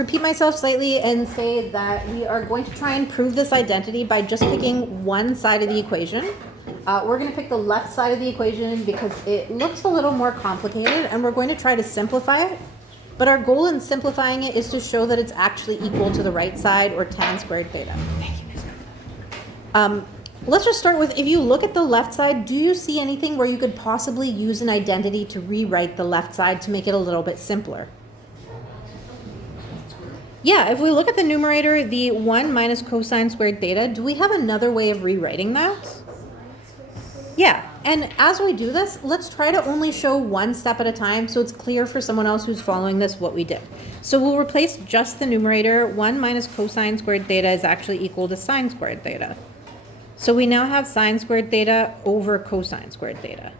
repeat myself slightly and say that we are going to try and prove this identity by just picking one side of the equation. We're going to pick the left side of the equation because it looks a little more complicated, and we're going to try to simplify it. But our goal in simplifying it is to show that it's actually equal to the right side, or tan squared theta. Let's just start with, if you look at the left side, do you see anything where you could possibly use an identity to rewrite the left side to make it a little bit simpler? Yeah, if we look at the numerator, the 1 minus cosine squared theta, do we have another way of rewriting that? Yeah, and as we do this, let's try to only show one step at a time so it's clear for someone else who's following this what we did. So we'll replace just the numerator. 1 minus cosine squared theta is actually equal to sine squared theta. So we now have sine squared theta over cosine squared theta.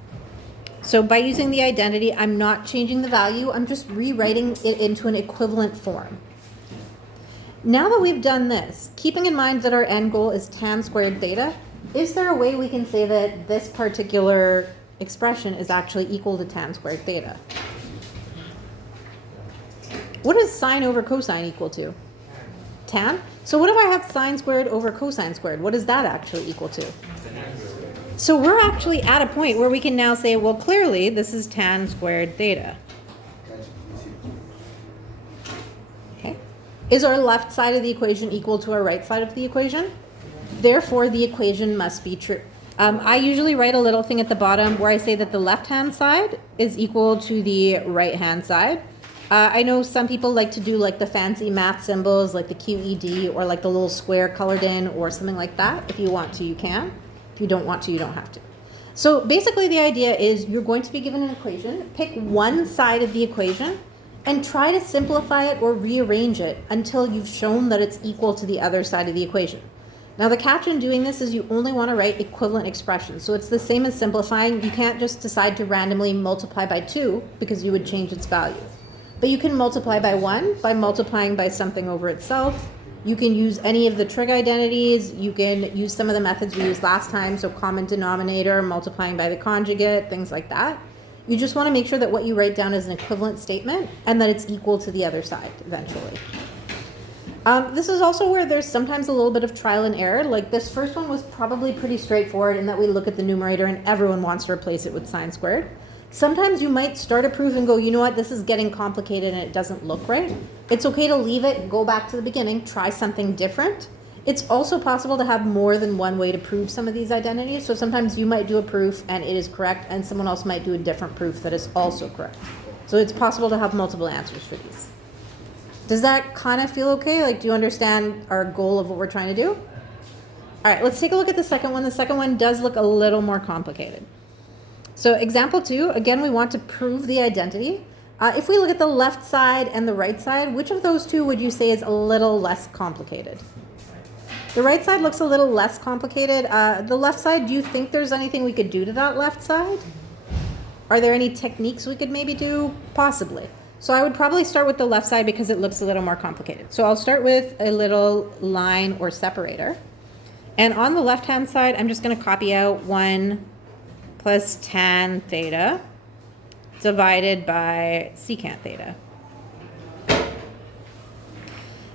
So by using the identity, I'm not changing the value, I'm just rewriting it into an equivalent form. Now that we've done this, keeping in mind that our end goal is tan squared theta, is there a way we can say that this particular expression is actually equal to tan squared theta? What is sine over cosine equal to? Tan? So what if I have sine squared over cosine squared? What is that actually equal to? So we're actually at a point where we can now say, well, clearly this is tan squared theta. Okay. Is our left side of the equation equal to our right side of the equation? Therefore, the equation must be true. I usually write a little thing at the bottom where I say that the left-hand side is equal to the right-hand side. I know some people like to do like the fancy math symbols like the QED or like the little square colored in or something like that. If you want to, you can. If you don't want to, you don't have to. So basically the idea is you're going to be given an equation, pick one side of the equation, and try to simplify it or rearrange it until you've shown that it's equal to the other side of the equation. Now the catch in doing this is you only want to write equivalent expressions. So it's the same as simplifying. You can't just decide to randomly multiply by 2 because you would change its value. But you can multiply by 1 by multiplying by something over itself. You can use any of the trig identities. You can use some of the methods we used last time, so common denominator, multiplying by the conjugate, things like that. You just want to make sure that what you write down is an equivalent statement and that it's equal to the other side eventually. This is also where there's sometimes a little bit of trial and error. Like this first one was probably pretty straightforward in that we look at the numerator and everyone wants to replace it with sine squared. Sometimes you might start a proof and go, you know what, this is getting complicated and it doesn't look right. It's okay to leave it, go back to the beginning, try something different. It's also possible to have more than one way to prove some of these identities. So sometimes you might do a proof and it is correct, and someone else might do a different proof that is also correct. So it's possible to have multiple answers for these. Does that kind of feel okay? Like, do you understand our goal of what we're trying to do? All right, let's take a look at the second one. The second one does look a little more complicated. So example 2, again, we want to prove the identity. If we look at the left side and the right side, which of those two would you say is a little less complicated? The right side looks a little less complicated. The left side, do you think there's anything we could do to that left side? Are there any techniques we could maybe do? Possibly. So I would probably start with the left side because it looks a little more complicated. So I'll start with a little line or separator. And on the left-hand side, I'm just going to copy out 1 plus tan theta divided by secant theta.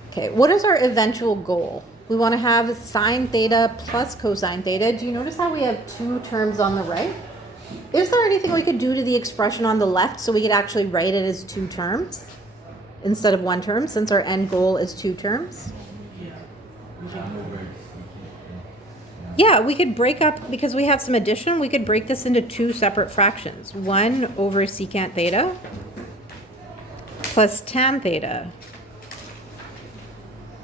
Okay, what is our eventual goal? We want to have sine theta plus cosine theta. Do you notice how we have two terms on the right? Is there anything we could do to the expression on the left so we could actually write it as two terms instead of one term, since our end goal is two terms? Yeah, we could break up, because we have some addition, we could break this into two separate fractions. 1 over secant theta plus tan theta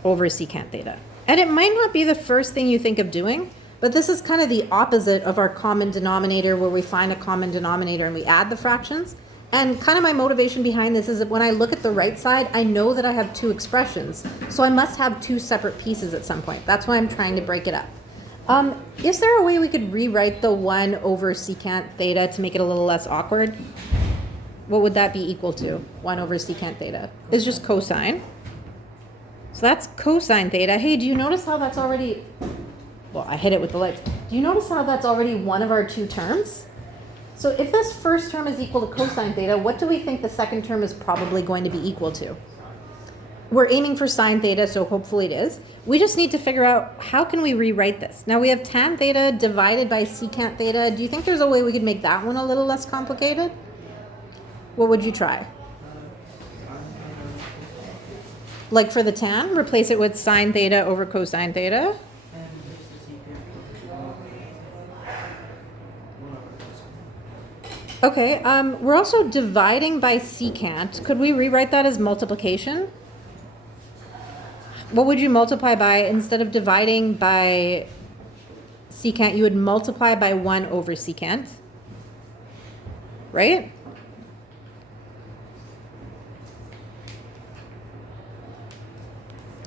over secant theta. And it might not be the first thing you think of doing, but this is kind of the opposite of our common denominator, where we find a common denominator and we add the fractions. And kind of my motivation behind this is that when I look at the right side, I know that I have two expressions. So I must have two separate pieces at some point. That's why I'm trying to break it up. Is there a way we could rewrite the 1 over secant theta to make it a little less awkward? What would that be equal to? 1 over secant theta is just cosine. So that's cosine theta. Hey, do you notice how that's already, well, I hit it with the lights. Do you notice how that's already one of our two terms? So if this first term is equal to cosine theta, what do we think the second term is probably going to be equal to? we're aiming for sine theta, so hopefully it is. We just need to figure out how can we rewrite this. Now we have tan theta divided by secant theta. Do you think there's a way we could make that one a little less complicated? What would you try? Like for the tan, replace it with sine theta over cosine theta. Okay, we're also dividing by secant. Could we rewrite that as multiplication? What would you multiply by? Instead of dividing by secant, you would multiply by 1 over secant, right?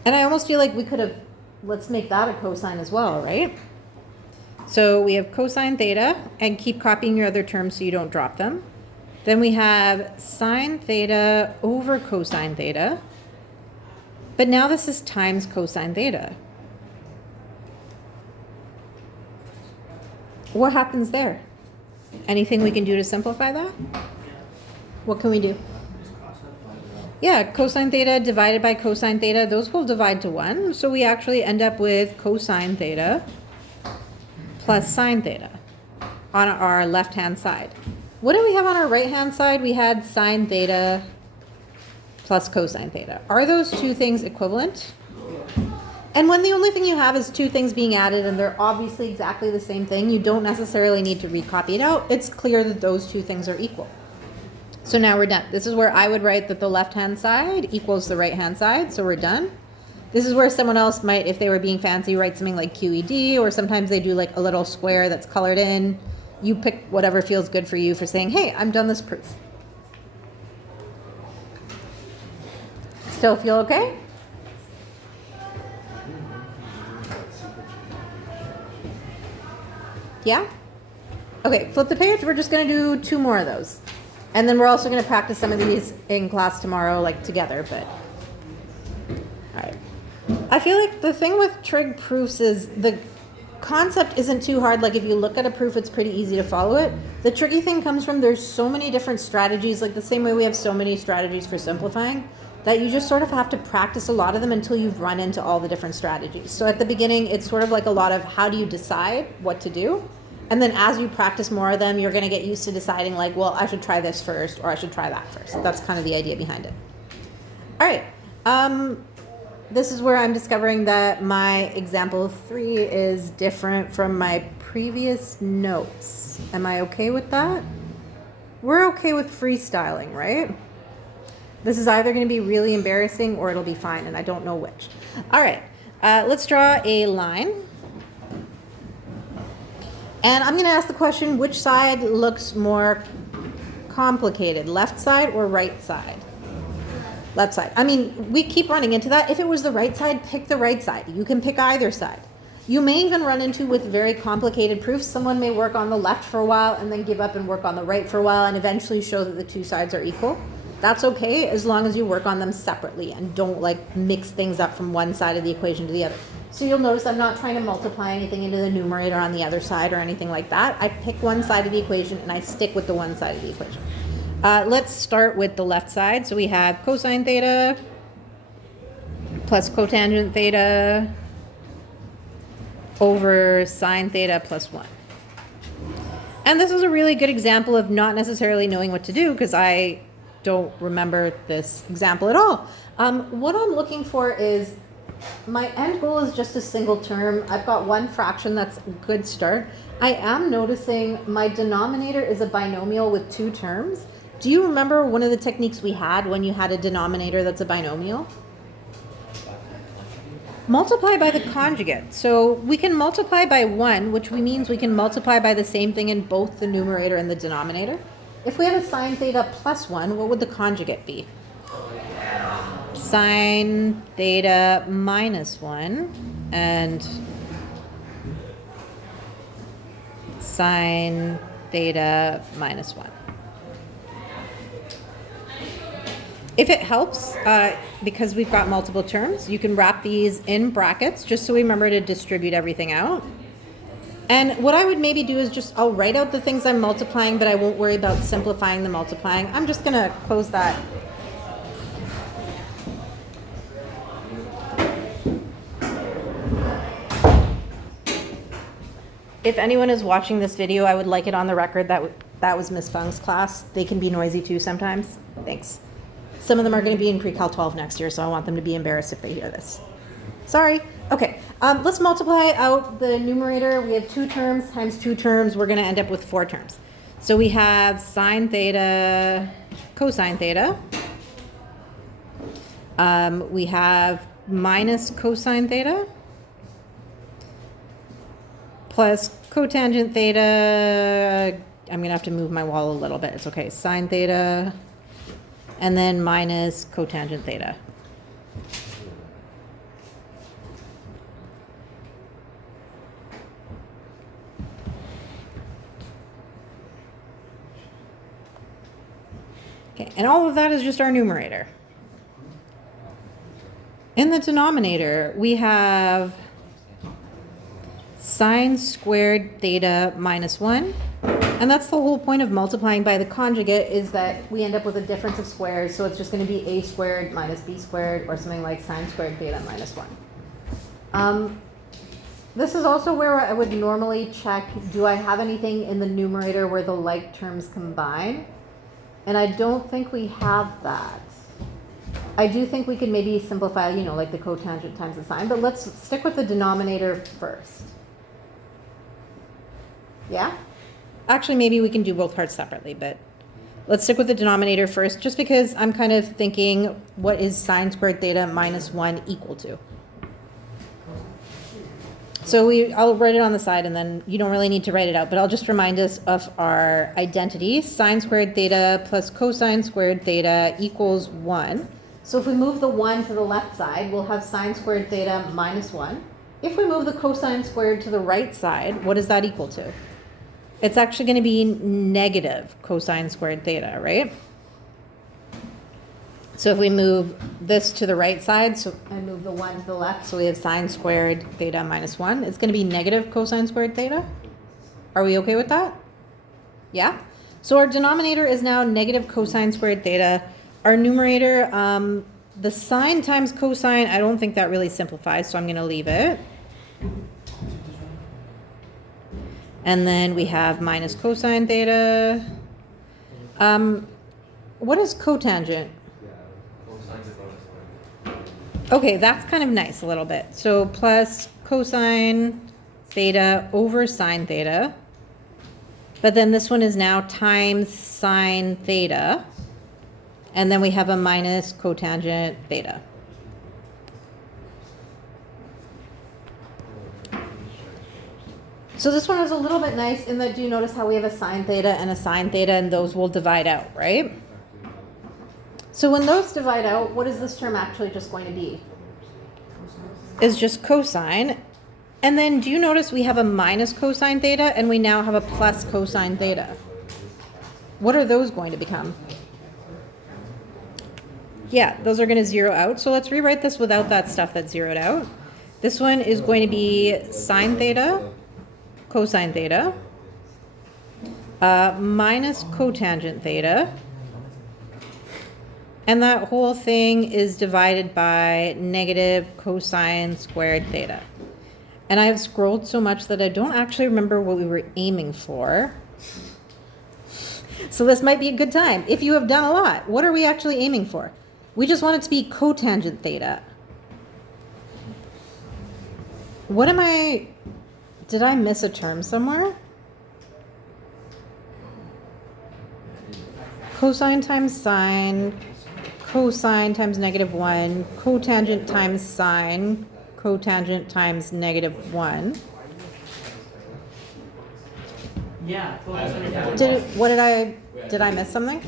And I almost feel like we could have, let's make that a cosine as well, right? So we have cosine theta, and keep copying your other terms so you don't drop them. Then we have sine theta over cosine theta. But now this is times cosine theta. What happens there? Anything we can do to simplify that? What can we do? Yeah, cosine theta divided by cosine theta, those will divide to 1. So we actually end up with cosine theta plus sine theta on our left-hand side. What do we have on our right-hand side? We had sine theta plus cosine theta. Are those two things equivalent? And when the only thing you have is two things being added and they're obviously exactly the same thing, you don't necessarily need to recopy it out. It's clear that those two things are equal. So now we're done. This is where I would write that the left-hand side equals the right-hand side, so we're done. This is where someone else might, if they were being fancy, write something like QED, or sometimes they do like a little square that's colored in. You pick whatever feels good for you for saying, hey, I'm done this proof. Still feel okay? Yeah? Okay, flip the page. We're just going to do 2 more of those. And then we're also going to practice some of these in class tomorrow, like together, but all right. I feel like the thing with trig proofs is the concept isn't too hard. Like if you look at a proof, it's pretty easy to follow it. The tricky thing comes from there's so many different strategies, like the same way we have so many strategies for simplifying, that you just sort of have to practice a lot of them until you've run into all the different strategies. So at the beginning, it's sort of like a lot of how do you decide what to do? And then as you practice more of them, you're going to get used to deciding like, well, I should try this first or I should try that first. That's kind of the idea behind it. All right. This is where I'm discovering that my example 3 is different from my previous notes. Am I okay with that? We're okay with freestyling, right? This is either going to be really embarrassing or it'll be fine, and I don't know which. All right. Let's draw a line. And I'm going to ask the question, which side looks more complicated, left side or right side? Left side. I mean, we keep running into that. If it was the right side, pick the right side. You can pick either side. You may even run into with very complicated proofs. Someone may work on the left for a while and then give up and work on the right for a while and eventually show that the two sides are equal. That's okay as long as you work on them separately and don't like mix things up from one side of the equation to the other. So you'll notice I'm not trying to multiply anything into the numerator on the other side or anything like that. I pick one side of the equation and I stick with the one side of the equation. Let's start with the left side. So we have cosine theta plus cotangent theta over sine theta plus 1. And this is a really good example of not necessarily knowing what to do because I don't remember this example at all. What I'm looking for is my end goal is just a single term. I've got one fraction that's a good start. I am noticing my denominator is a binomial with 2 terms. Do you remember one of the techniques we had when you had a denominator that's a binomial? Multiply by the conjugate. So we can multiply by 1, which means we can multiply by the same thing in both the numerator and the denominator. If we have a sine theta plus 1, what would the conjugate be? Sine theta minus 1 and sine theta minus 1. If it helps, because we've got multiple terms, you can wrap these in brackets just so we remember to distribute everything out. And what I would maybe do is just, I'll write out the things I'm multiplying, but I won't worry about simplifying the multiplying. I'm just going to close that. If anyone is watching this video, I would like it on the record that that was Miss Fung's class. They can be noisy too sometimes. Thanks. Some of them are going to be in Pre-Cal 12 next year, so I want them to be embarrassed if they hear this. Sorry. Okay, let's multiply out the numerator. We have 2 terms times 2 terms. We're going to end up with 4 terms. So we have sine theta, cosine theta. We have minus cosine theta plus cotangent theta. I'm going to have to move my wall a little bit. It's okay. Sine theta and then minus cotangent theta. Okay, and all of that is just our numerator. In the denominator, we have sine squared theta minus 1. And that's the whole point of multiplying by the conjugate, is that we end up with a difference of squares. So it's just going to be a squared minus b squared, or something like sine squared theta minus 1. This is also where I would normally check, do I have anything in the numerator where the like terms combine? And I don't think we have that. I do think we could maybe simplify, you know, like the cotangent times the sine, but let's stick with the denominator first. Yeah? Actually, maybe we can do both parts separately, but let's stick with the denominator first, just because I'm kind of thinking, what is sine squared theta minus 1 equal to? So I'll write it on the side, and then you don't really need to write it out, but I'll just remind us of our identities. Sine squared theta plus cosine squared theta equals 1. So if we move the 1 to the left side, we'll have sine squared theta minus 1. If we move the cosine squared to the right side, what is that equal to? It's actually going to be negative cosine squared theta, right? So if we move this to the right side, so I move the 1 to the left, so we have sine squared theta minus 1. It's going to be negative cosine squared theta. Are we okay with that? Yeah? So our denominator is now negative cosine squared theta. Our numerator, the sine times cosine, I don't think that really simplifies, so I'm going to leave it. And then we have minus cosine theta. What is cotangent? Okay, that's kind of nice a little bit. So plus cosine theta over sine theta. But then this one is now times sine theta. And then we have a minus cotangent theta. So this one is a little bit nice in that, do you notice how we have a sine theta and a sine theta, and those will divide out, right? So when those divide out, what is this term actually just going to be? Is just cosine. And then do you notice we have a minus cosine theta, and we now have a plus cosine theta? What are those going to become? Yeah, those are going to zero out. So let's rewrite this without that stuff that's zeroed out. This one is going to be sine theta, cosine theta, minus cotangent theta. And that whole thing is divided by negative cosine squared theta. And I have scrolled so much that I don't actually remember what we were aiming for. So this might be a good time. If you have done a lot, what are we actually aiming for? We just want it to be cotangent theta. Did I miss a term somewhere? Cosine times sine, cosine times negative 1, cotangent times sine, cotangent times negative 1. Yeah. Did I miss something?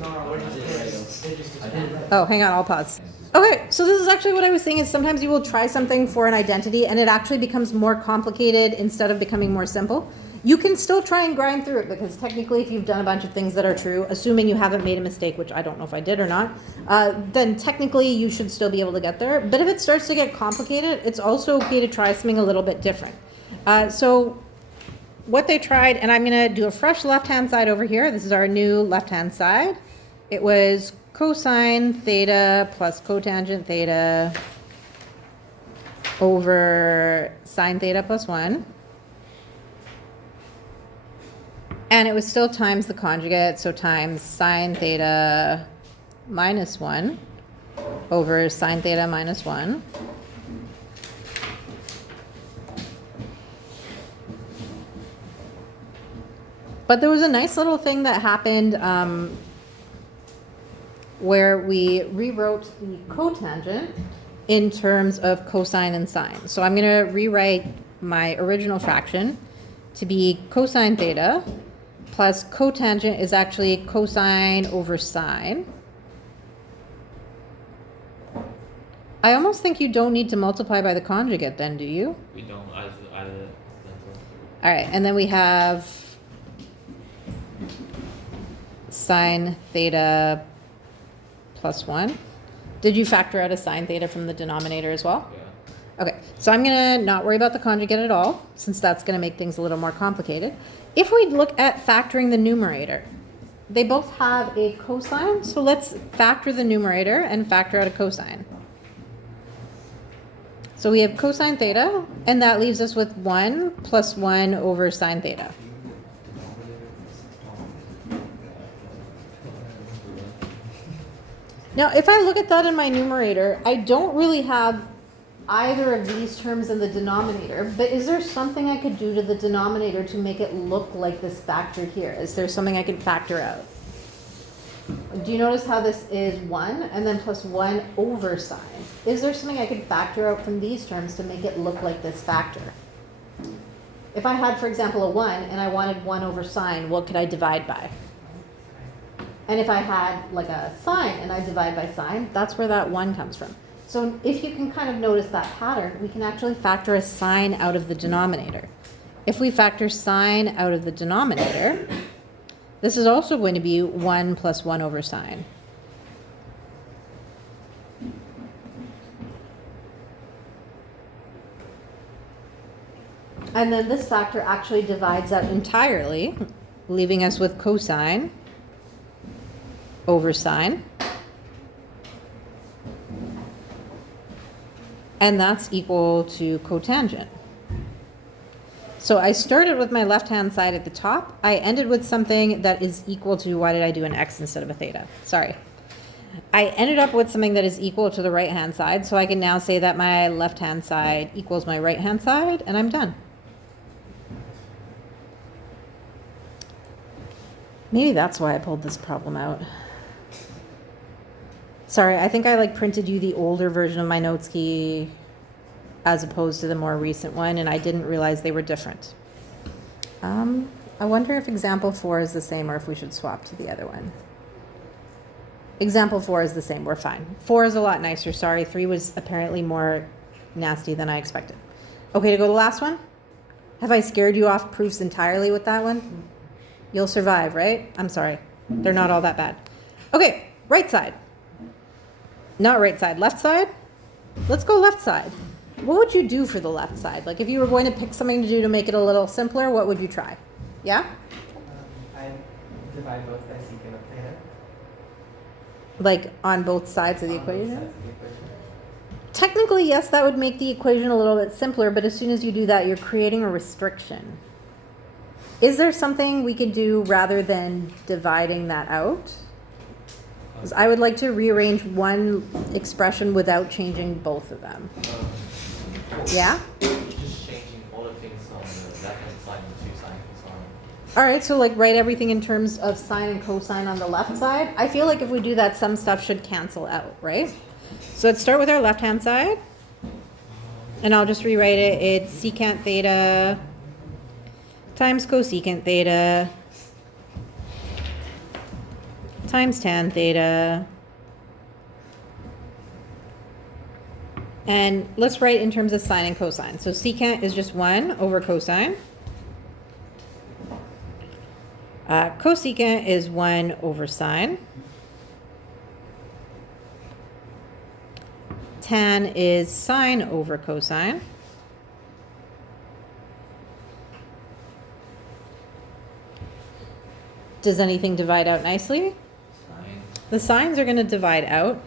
Oh, hang on, I'll pause. Okay, so this is actually what I was saying, is sometimes you will try something for an identity and it actually becomes more complicated instead of becoming more simple. You can still try and grind through it, because technically if you've done a bunch of things that are true, assuming you haven't made a mistake, which I don't know if I did or not, then technically you should still be able to get there. But if it starts to get complicated, it's also okay to try something a little bit different. So what they tried, and I'm going to do a fresh left-hand side over here. This is our new left-hand side. It was cosine theta plus cotangent theta over sine theta plus 1. And it was still times the conjugate, so times sine theta minus 1 over sine theta minus 1. But there was a nice little thing that happened where we rewrote the cotangent in terms of cosine and sine. So I'm going to rewrite my original fraction to be cosine theta plus cotangent is actually cosine over sine. I almost think you don't need to multiply by the conjugate then, do you? We don't. All right, and then we have sine theta plus 1. Did you factor out a sine theta from the denominator as well? Yeah. Okay, so I'm going to not worry about the conjugate at all, since that's going to make things a little more complicated. If we look at factoring the numerator, they both have a cosine, so let's factor the numerator and factor out a cosine. So we have cosine theta, and that leaves us with 1 plus 1 over sine theta. Now, if I look at that in my numerator, I don't really have either of these terms in the denominator, but is there something I could do to the denominator to make it look like this factor here? Is there something I can factor out? Do you notice how this is 1 and then plus 1 over sine? Is there something I could factor out from these terms to make it look like this factor? If I had, for example, a 1 and I wanted 1 over sine, what could I divide by? And if I had like a sine and I divide by sine, that's where that 1 comes from. So if you can kind of notice that pattern, we can actually factor a sine out of the denominator. If we factor sine out of the denominator, this is also going to be 1 plus 1 over sine. And then this factor actually divides out entirely, leaving us with cosine over sine. And that's equal to cotangent. So I started with my left-hand side at the top. I ended with something that is equal to, why did I do an x instead of a theta? Sorry. I ended up with something that is equal to the right-hand side, so I can now say that my left-hand side equals my right-hand side, and I'm done. Maybe that's why I pulled this problem out. Sorry, I think I printed you the older version of my notes key as opposed to the more recent one, and I didn't realize they were different. I wonder if example 4 is the same or if we should swap to the other one. Example 4 is the same, we're fine. 4 is a lot nicer, sorry. 3 was apparently more nasty than I expected. Okay, to go to the last one? Have I scared you off proofs entirely with that one? You'll survive, right? I'm sorry. They're not all that bad. Okay, right side. Not right side, left side? Let's go left side. What would you do for the left side? Like if you were going to pick something to do to make it a little simpler, what would you try? Yeah? I divide both by secant of theta. Like on both sides of the equation? Both sides of the equation. Technically, yes, that would make the equation a little bit simpler, but as soon as you do that, you're creating a restriction. Is there something we could do rather than dividing that out? 'Cause I would like to rearrange one expression without changing both of them. Yeah? Just changing all the things on the left-hand side and the 2 sine cosine. All right, so write everything in terms of sine and cosine on the left side. I feel like if we do that, some stuff should cancel out, right? So let's start with our left-hand side. And I'll just rewrite it. It's secant theta times cosecant theta times tan theta. And let's write in terms of sine and cosine. So secant is just 1 over cosine. Cosecant is 1 over sine. Tan is sine over cosine. Does anything divide out nicely? Sine. The sines are going to divide out.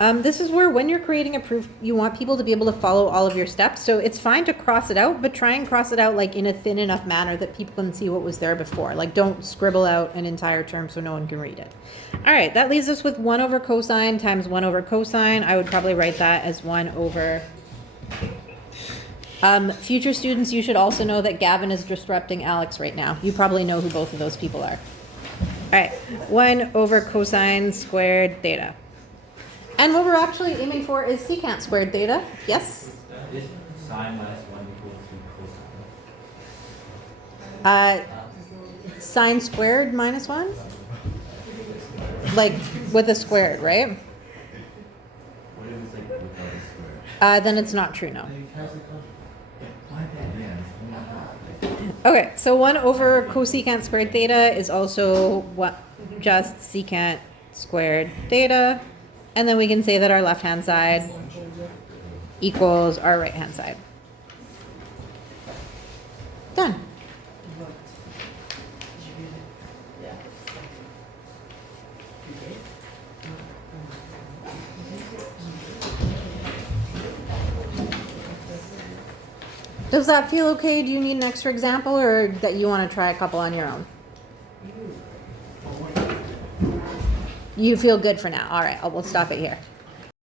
This is where when you're creating a proof, you want people to be able to follow all of your steps. So it's fine to cross it out, but try and cross it out like in a thin enough manner that people can see what was there before. Like don't scribble out an entire term so no one can read it. All right, that leaves us with 1 over cosine times 1 over cosine. I would probably write that as 1 over... future students, you should also know that Gavin is disrupting Alex right now. You probably know who both of those people are. All right, 1 over cosine squared theta. And what we're actually aiming for is secant squared theta. Yes? Is sine minus 1 equals to cosine? Sine squared minus 1? Like with a squared, right? What if it's like without a square? Then it's not true, no. Why that? Yeah. Okay, so 1 over cosecant squared theta is also what just secant squared theta. And then we can say that our left-hand side equals our right-hand side. Done. Does that feel okay? Do you need an extra example or that you want to try a couple on your own? You feel good for now. All right, we'll stop it here.